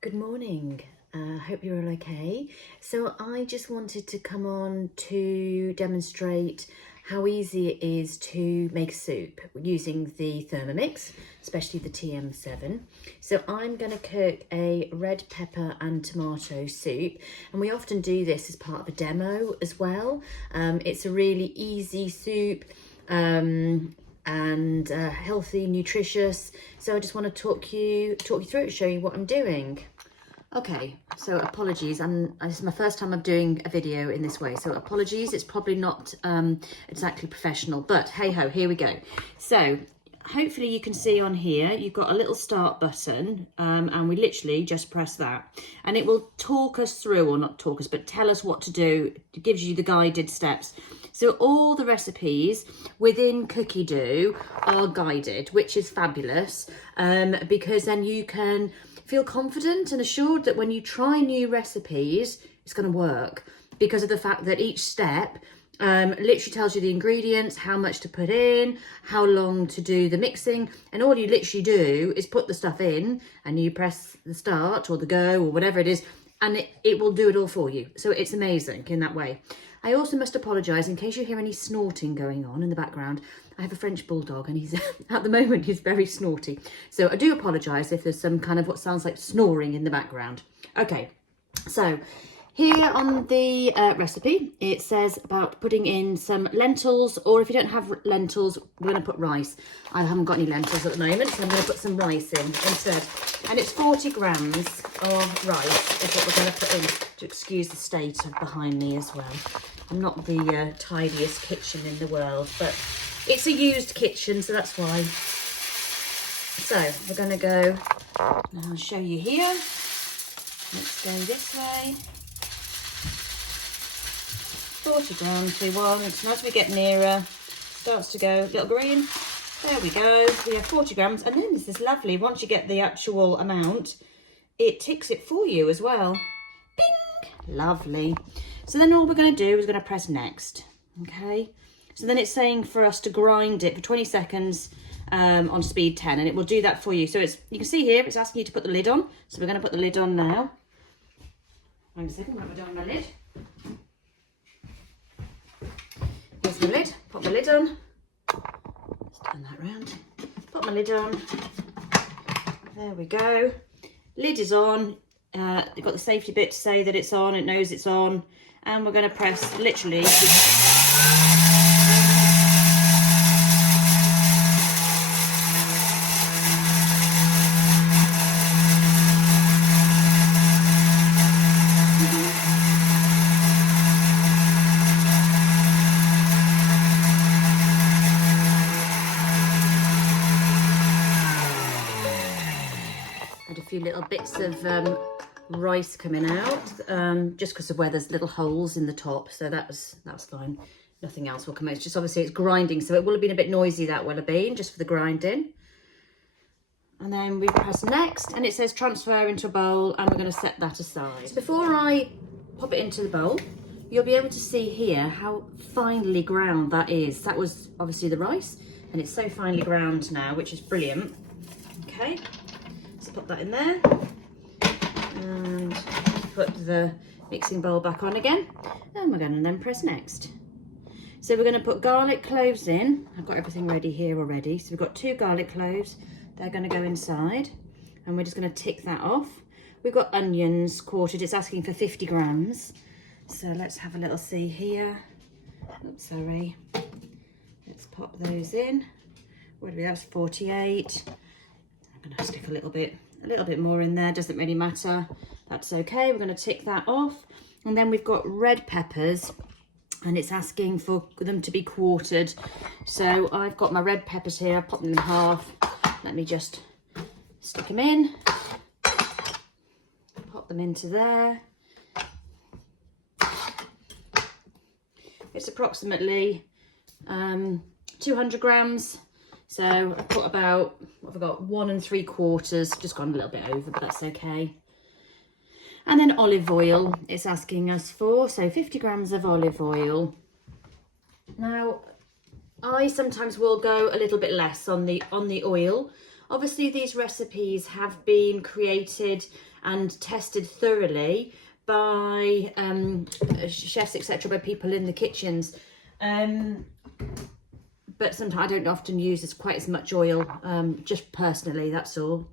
Good morning. Hope you're all okay. So I just wanted to come on to demonstrate how easy it is to make soup using the Thermomix, especially the TM7. So I'm going to cook a red pepper and tomato soup, and we often do this as part of a demo as well. It's a really easy soup. And healthy, nutritious. So I just want to talk you through it, show you what I'm doing. Okay, so apologies, this is my first time I'm doing a video in this way, so apologies, it's probably not exactly professional, but hey ho, here we go. So hopefully you can see on here, you've got a little start button, and we literally just press that, and it will talk us through, or not talk us, but tell us what to do. It gives you the guided steps. So all the recipes within Cookie Do are guided, which is fabulous, because then you can feel confident and assured that when you try new recipes, it's going to work, because of the fact that each step literally tells you the ingredients, how much to put in, how long to do the mixing, and all you literally do is put the stuff in and you press the start or the go or whatever it is, and it will do it all for you. So it's amazing in that way. I also must apologise in case you hear any snorting going on in the background. I have a French bulldog and he's at the moment he's very snorty. So I do apologise if there's some kind of what sounds like snoring in the background. Okay, so here on the recipe, it says about putting in some lentils, or if you don't have lentils, we're going to put rice. I haven't got any lentils at the moment, so I'm going to put some rice in instead. And it's 40 grams of rice is what we're going to put in, to excuse the state of behind me as well. I'm not the tidiest kitchen in the world, but it's a used kitchen, so that's why. So we're going to go, and I'll show you here. Let's go this way. 40 grams we want, and as we get nearer, starts to go a little green. There we go, we have 40 grams, and then this is lovely, once you get the actual amount, it ticks it for you as well. Bing! Lovely. So then all we're going to do is going to press next, okay? So then it's saying for us to grind it for 20 seconds on speed 10, and it will do that for you. So it's, you can see here, it's asking you to put the lid on, so we're going to put the lid on now. Hang on a second, write down my lid. Here's the lid, put the lid on. Let's turn that round. Put my lid on. There we go. Lid is on. You've got the safety bit to say that it's on, it knows it's on. And we're going to press literally. A few little bits of rice coming out, just because of where there's little holes in the top, so that's fine. Nothing else will come out. It's just obviously it's grinding, so it will have been a bit noisy, that will have been, just for the grinding. And then we press next, and it says transfer into a bowl, and we're going to set that aside. So before I pop it into the bowl, you'll be able to see here how finely ground that is. That was obviously the rice, and it's so finely ground now, which is brilliant. Okay. Put that in there and put the mixing bowl back on again, and we're going to then press next. So we're going to put garlic cloves in. I've got everything ready here already, so we've got 2 garlic cloves. They're going to go inside, and we're just going to tick that off. We've got onions quartered. It's asking for 50 grams, so let's have a little see here. Oops, sorry. Let's pop those in. What do we have? That's 48. I'm going to stick a little bit more in there, doesn't really matter, that's okay. We're going to tick that off. And then we've got red peppers, and it's asking for them to be quartered. So I've got my red peppers here, I've popped them in half. Let me just stick them in, pop them into there. It's approximately 200 grams. So I put about, what have I got, 1 3/4, just gone a little bit over, but that's okay. And then olive oil it's asking us for, so 50 grams of olive oil. Now, I sometimes will go a little bit less on the oil. Obviously, these recipes have been created and tested thoroughly by chefs, etc., by people in the kitchens. But sometimes I don't often use quite as much oil, just personally, that's all.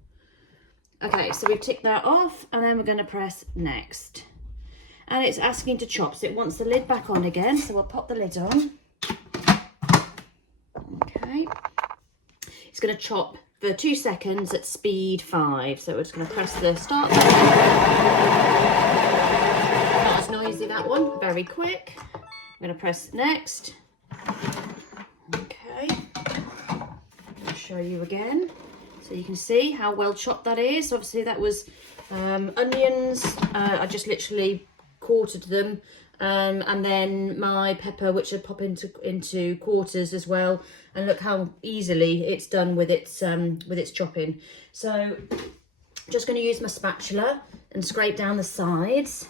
Okay, so we've ticked that off, and then we're going to press next. And it's asking to chop, so it wants the lid back on again, so we'll pop the lid on. Okay. It's going to chop for 2 seconds at speed 5, so we're just going to press the start button. Not as noisy, that one, very quick. I'm going to press next. Okay, I'll show you again. So you can see how well chopped that is. Obviously that was onions. I just literally quartered them. And then my pepper, which I pop into quarters as well. And look how easily it's done with its chopping. So just going to use my spatula and scrape down the sides.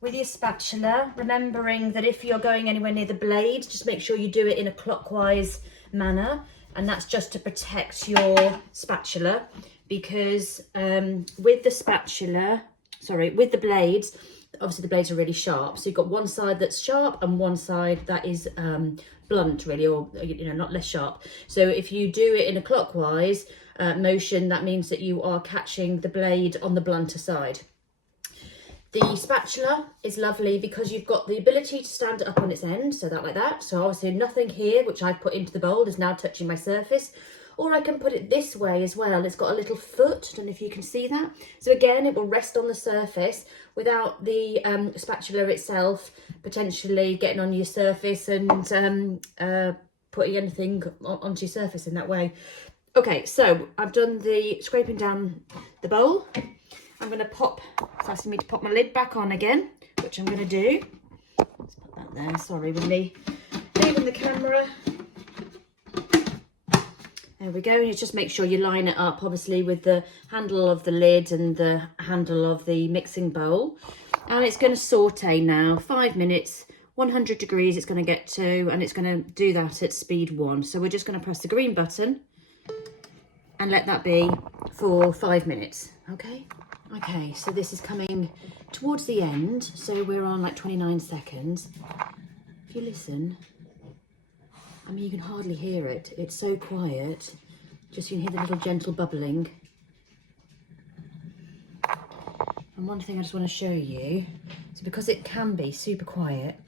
With your spatula, remembering that if you're going anywhere near the blade, just make sure you do it in a clockwise manner. And that's just to protect your spatula, because with the blades, obviously the blades are really sharp. So you've got one side that's sharp and one side that is blunt, really, or not less sharp. So if you do it in a clockwise motion, that means that you are catching the blade on the blunter side. The spatula is lovely because you've got the ability to stand it up on its end, so that like that. So obviously nothing here, which I've put into the bowl, is now touching my surface. Or I can put it this way as well. It's got a little foot, I don't know if you can see that. So again, it will rest on the surface without the spatula itself potentially getting on your surface and putting anything onto your surface in that way. Okay, so I've done the scraping down the bowl. I'm going to it's asking me to pop my lid back on again, which I'm going to do. Let's put that there. Sorry, with me leaving the camera. There we go. You just make sure you line it up, obviously, with the handle of the lid and the handle of the mixing bowl. And it's going to saute now, 5 minutes, 100 degrees it's going to get to, and it's going to do that at speed 1. So we're just going to press the green button and let that be for 5 minutes, okay? Okay, so this is coming towards the end, so we're on like 29 seconds. If you listen, I mean, you can hardly hear it. It's so quiet. Just you can hear the little gentle bubbling. And one thing I just want to show you, so because it can be super quiet,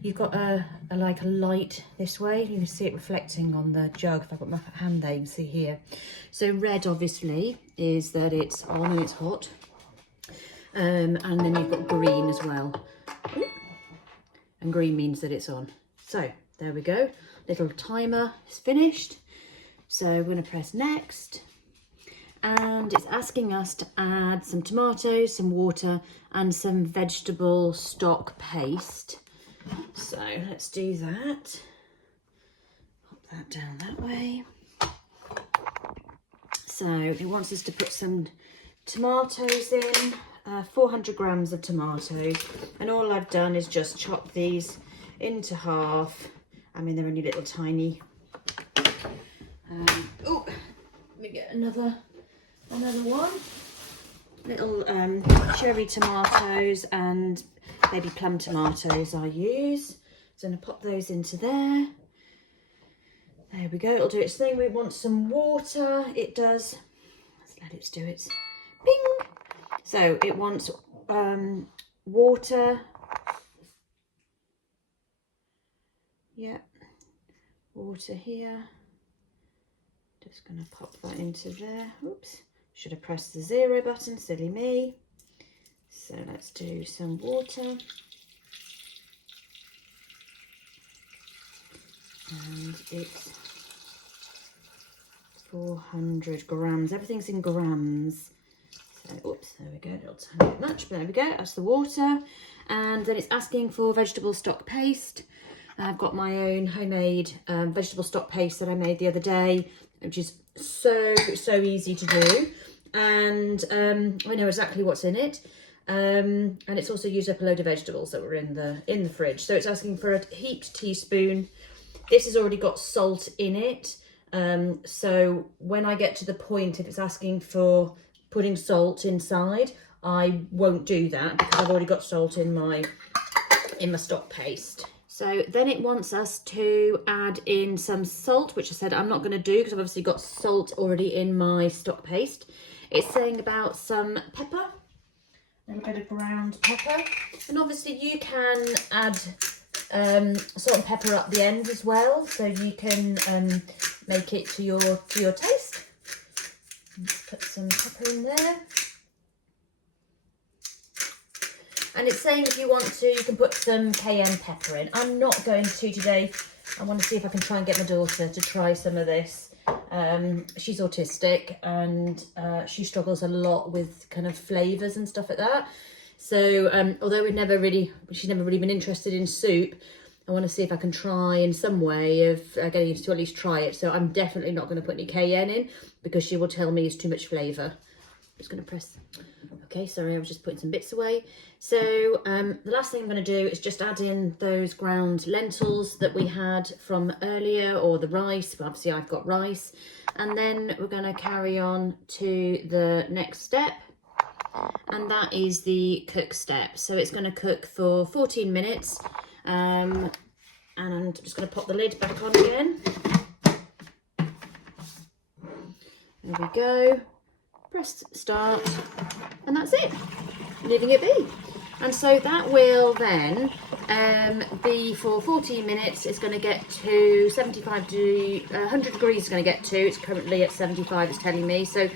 you've got a light this way. You can see it reflecting on the jug. If I've got my hand there, you can see here. So red, obviously, is that it's on and it's hot. And then you've got green as well. And green means that it's on. So there we go. Little timer is finished. So we're going to press next. And it's asking us to add some tomatoes, some water, and some vegetable stock paste. So let's do that. Pop that down that way. So it wants us to put some tomatoes in, 400 grams of tomatoes. And all I've done is just chop these into half. I mean, they're only little tiny. Oh, let me get another one. Little cherry tomatoes and baby plum tomatoes I use. So I'm going to pop those into there. There we go. It'll do its thing. We want some water. It does. Let's let it do its bing. So it wants water. Yep. Water here. Just going to pop that into there. Oops. Should have pressed the 0 button. Silly me. So let's do some water. And it's 400 grams. Everything's in grams. So, oops, there we go. A little tiny bit much, but there we go. That's the water. And then it's asking for vegetable stock paste. I've got my own homemade vegetable stock paste that I made the other day, which is so easy to do. And I know exactly what's in it. And it's also used up a load of vegetables that were in the fridge. So it's asking for a heaped teaspoon. This has already got salt in it. So when I get to the point, if it's asking for putting salt inside, I won't do that because I've already got salt in my stock paste. So then it wants us to add in some salt, which I said I'm not going to do because I've obviously got salt already in my stock paste. It's saying about some pepper, a little bit of ground pepper, and obviously you can add salt and pepper at the end as well, so you can make it to your taste. Put some pepper in there. And it's saying if you want to, you can put some cayenne pepper in. I'm not going to today. I want to see if I can try and get my daughter to try some of this. She's autistic and she struggles a lot with kind of flavours and stuff like that. So although she's never really been interested in soup, I want to see if I can try in some way of getting her to at least try it. So I'm definitely not going to put any cayenne in because she will tell me it's too much flavour. I'm just going to press. Okay, sorry, I was just putting some bits away. So the last thing I'm going to do is just add in those ground lentils that we had from earlier, or the rice. But obviously I've got rice. And then we're going to carry on to the next step. And that is the cook step. So it's going to cook for 14 minutes. And I'm just going to pop the lid back on again. There we go. Press start, and that's it, leaving it be. And so that will then be for 14 minutes. It's going to get to 75 to 100 degrees. It's going to get to. It's currently at 75. It's telling me. So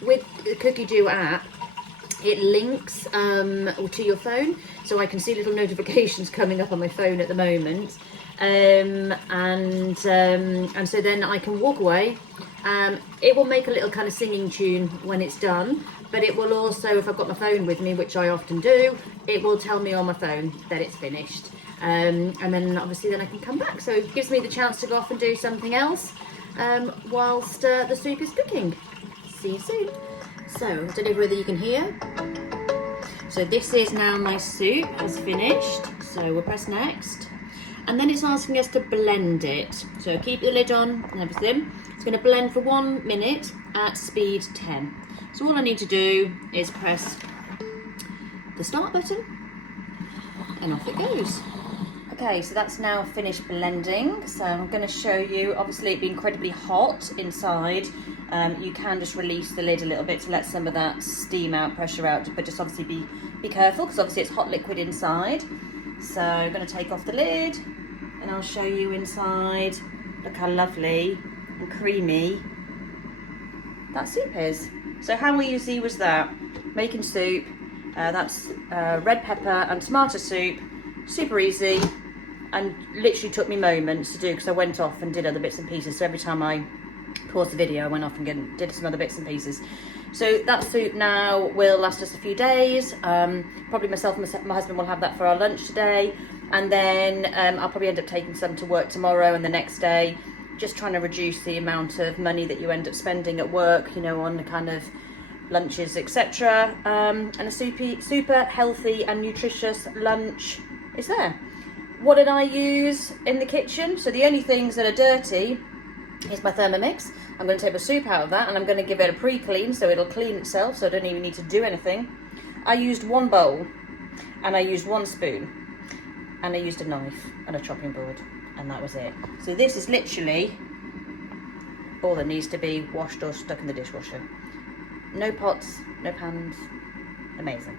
with the Cookie Do app, it links to your phone, so I can see little notifications coming up on my phone at the moment. And so then I can walk away. It will make a little kind of singing tune when it's done, but it will also, if I've got my phone with me, which I often do, it will tell me on my phone that it's finished. And then obviously then I can come back. So it gives me the chance to go off and do something else whilst the soup is cooking. See you soon. So I don't know whether you can hear. So this is now my soup has finished. So we'll press next. And then it's asking us to blend it. So keep the lid on and everything. It's going to blend for 1 minute at speed 10. So all I need to do is press the start button and off it goes. Okay, so that's now finished blending. So I'm going to show you, obviously it'd be incredibly hot inside. You can just release the lid a little bit to let some of that steam out, pressure out, but just obviously be careful because obviously it's hot liquid inside. So I'm going to take off the lid and I'll show you inside. Look how lovely and creamy that soup is. So how easy was that? Making soup, that's red pepper and tomato soup, super easy, and literally took me moments to do because I went off and did other bits and pieces. So every time I paused the video, I went off and did some other bits and pieces. So that soup now will last us a few days. Probably myself and my husband will have that for our lunch today. And then I'll probably end up taking some to work tomorrow and the next day. Just trying to reduce the amount of money that you end up spending at work, you know, on the kind of lunches, etc. And a super healthy and nutritious lunch is there. What did I use in the kitchen? So the only things that are dirty is my Thermomix. I'm going to take the soup out of that and I'm going to give it a pre-clean so it'll clean itself, so I don't even need to do anything. I used 1 bowl and I used 1 spoon and I used a knife and a chopping board, and that was it. So this is literally all that needs to be washed or stuck in the dishwasher. No pots, no pans. Amazing.